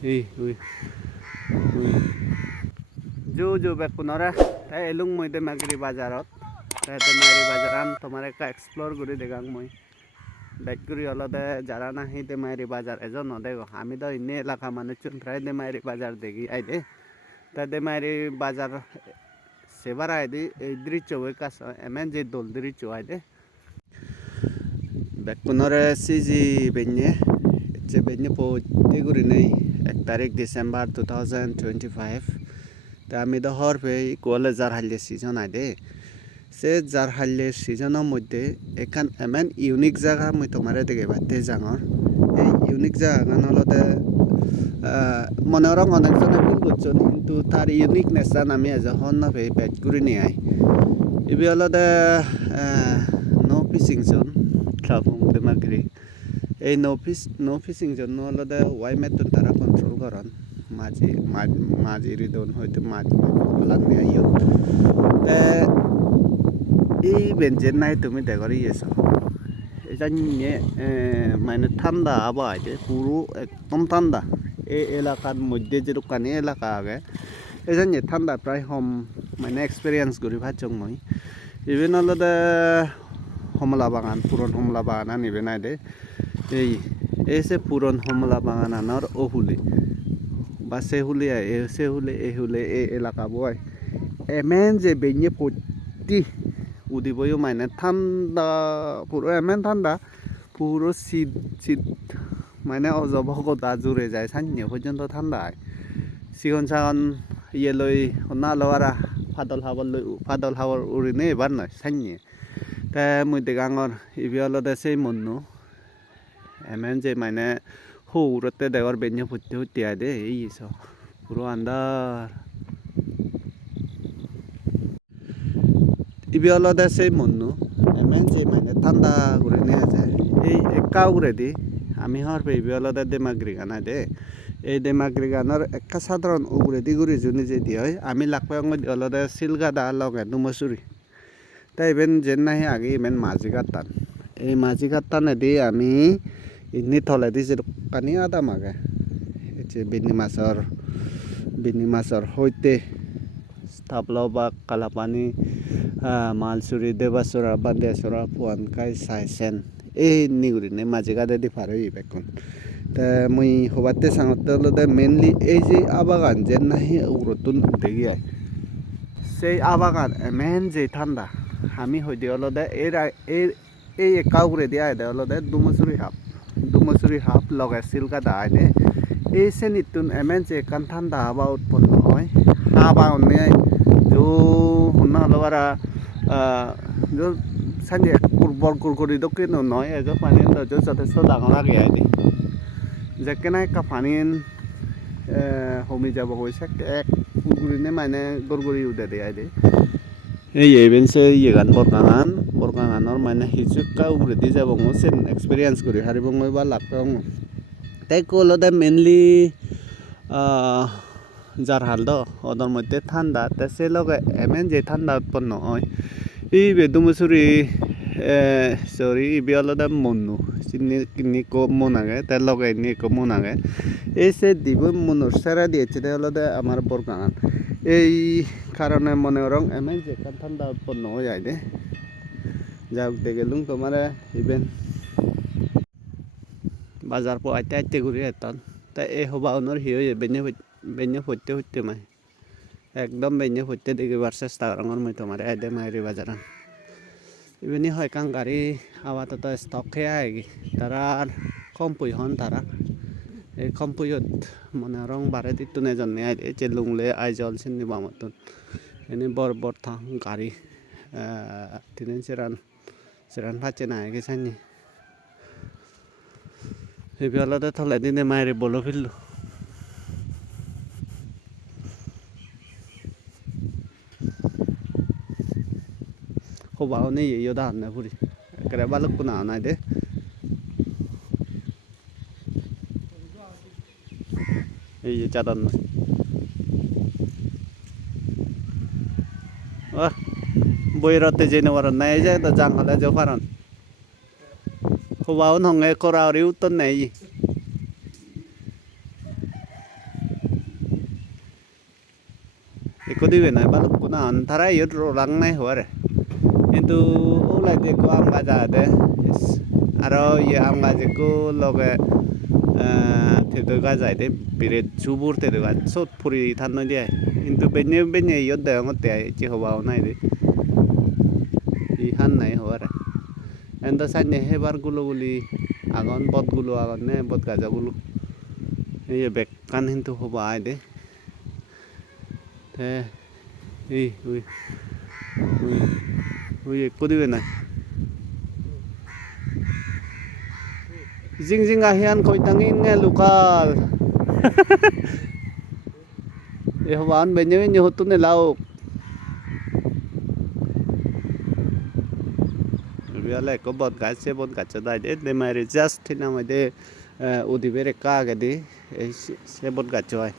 Ui, ui. Jo bekunore tai elung moi de magri bazarot tai te magri bazaran tomare ka explore guri degang moi back guri olode jara nahi de magri bazar ejon odego ami do inne elaka manuchun pray de magri bazar degi aide ta de magri bazar sebar aide ei drisho we kas emen je dol drisho aide bekunore siji benye je benye po de guri nei 1 তারিখ December 2025 তা আমি তো হরফে কলে যার হাল্লে season আইদে সে যার হাল্লে সিজনের মধ্যে এখান এমন ইউনিক জায়গা মই তোমারে দেখে বাড়তে যাঙর এই ইউনিক জায়গা হলতে মনে রং অনেকজনে ভুল করছেন কিন্তু তার ইউনিকনেসটা আমি যখন নভে ব্যাট করে নিয়ে আই এবি হলতে নো ফিশিং জোন ট্রাভং দেমাগরি এই নো ফিশিং জন্য হলতে ওয়াই মেথড তারা কন্ট্রোল করেন মাঝি রিদন হয়তো মাছ লাগনে আইও এই বেঞ্চের নাই তুমি দেখো ইয়েছ এটা নিয়ে মানে ঠান্ডা আবহাওয়া আছে পুরো একদম ঠান্ডা এই এলাকার মধ্যে যেটুকানি এলাকা আগে এই জন্য ঠান্ডা প্রায় হম মানে এক্সপিরিয়েন্স করি ভাবছং মই ইভেন হলতে হমলা বাগান পুরন হমলা বাগান আনিবে নাই দে এই সে পুরন হমলা বাগান আনার অহুলি বা সেহুলিয়া সেহুলে এহুলে এই এলাকা বয় এমেন যে বেnye পটি উদিবই মানে ঠান্ডা পুরো এমেন ঠান্ডা পুরো শীত মানে অজবগতা জুড়ে যায় সান্যে পর্যন্ত ঠান্ডা সিগন সাগন ইয়ে লই না লওয়ারা ফাদল হাওয়ার উড়িনে এবার নয় সান্যে তা মুই দেগাঙর ইবি হলদে সেই মন্নু এমেন যে মানে হুরতে দেওয়ার বেঞ্জে ফুটতে ফুটতে আদে এই সব পুরো আন্দার ইবি হলদে সেই মন্নু এমেন যে মানে ঠান্ডা করে নেওয়া যায় এই একা উড়ে দি আমি হওয়ার পে ইবি হলদে দেমাগ্রি গানা দে এই দেমাগ্রি গানের একা সাধারণ উড়ে দি গুড়ি জুনি যে দিয়ে হয় আমি লাগবে হলদে সিলগাদা লগে দুমসুরি তাই ইবেন যেন নাহি আগে ইবেন মাঝি গাতান এই মাঝি গাতানে দি আমি ইনি থলে দি যেখানি আদা মাগে যে বিনি মাছৰ সৈতে স্থাপলাও বা কালাপানি মালচুৰি দেবাচৰা বান্দিয়াচৰা পুৱানকাই চাইছেন এই নিগুৰিনে মাঝি গাদে দি পাৰ হৈ বেকন তা মই হবাতে চাঙতে হলতে মেইনলি এই যে আবাগান যেন নাহি উৰতুন উঠেগি আয় সেই আবাগান এমেন যে ঠান্ডা আমি হইতে হলতে এই একা উড়ে দিয়া আয় হলতে দুমসুরি হাফ লগে সিলগাদা আইনে এই শ্রেণীতুন এমেন যে কান ঠান্ডা হাওয়া উৎপন্ন হয় হাওয়া অন্য যো শুনা হলবারা সানজে বরকুরকুরি দক্ষিণ নয় এজ পানি যথেষ্ট ডাঙৰ আগে আইনি যেকেনাই পানীন হমি যাব হৈছে এক কুরকুরিনে মানে গরগুরি উদে দিয়ে আইদে এই ইভেন্টসে ইয়েগান বরগাঙানৰ মানে হিজুকা উড়ে দি যাব সেন এক্সপিরিয়েন্স করি হারিব মই বা লাগ তাই কলতে মেইনলি যার হাল দ ওদের মধ্যে ঠান্ডা তা সে লগে এমেন যে ঠান্ডা উৎপন্ন হয় এই বেদুমসুরি সরি ইবি অলদে মনু চিনি মন আগে তার লগে নি মন আগে এই সে দিব মনুর সেরা দিয়েছে অলদে আমার বরগাঙান এই কারণে মনে রং এমেন যে ঠান্ডা উৎপন্ন হয়ে যায় দে যাক দেখে লুং তোমার ইভেন বাজার পো আইতে ঘুরে এতন তাই এই হবা অনর হিও বেnye ফুটতে মাই একদম বেnye ফুটতে দেখিবার চেষ্টা করঙর মই তোমার আইদে মাইরি বাজারান ইভেনি হয় কাং গাড়ি আপাতত স্টক খেয়ে আইগি তারা কম পুই হন তারা এই কম পুইত মনে রং বারে দিতুন এজন আইদে যে লুংলে আইজল সিন্নি বামতন এনে বর থাং গাড়ি তিনেন সেরান ফাচে না আইগে সাইনি এই বেলাতে থলে দিনে মায়ের বলো ফেললো হবাও নেই এই দান না পুরি একেবারে বালক কোনা নাই দে এই যে চাদান না বইরতে জেনে পারেন নাই যায় তো জাং হলে যাও পারেন হবাও নঙ্গে করাওরি উত্তর নেই ko dibe na balok ko na antara yut rolang nai hore কিন্তু ওলাই যে কো আম গাছ আদে আর ইয়ে আম গাছ কো লগে থেতো গাছ আইদে বিরে জুবুর থেতো গাছ সত ফুরি থান নই দিয়ে কিন্তু বেনে বেনে ইয়ত দে ngতে যে হবাও নাই দে ই হান নাই হরে এন্ড সাইনে হেবার গুলো গুলি আগন বট গুলো আগন নে বট গাছ গুলো এই বেকান কিন্তু হবা আইদে তে এই we we ko dibe na jing jing ahian khoi tangin nge lokal e hoban benye benye hotune lauk biale ko bot gach dai de mari just thina ma de udi bere ka ga di se bot gach hoy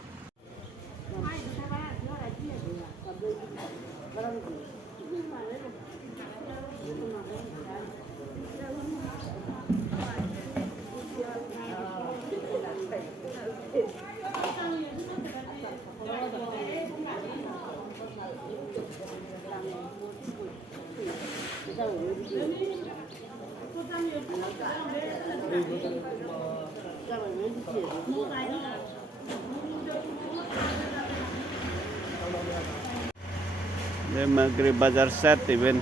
de magri bazar set even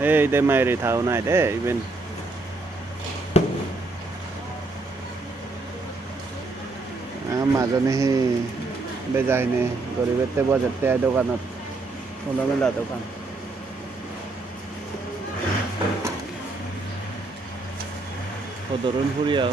ei de mari thau nai de even মাজনে হি বেজাইনে গরিবেতে বাজারতে দোকানত খোলামেলা দোকান ধরুন ফুরিয়া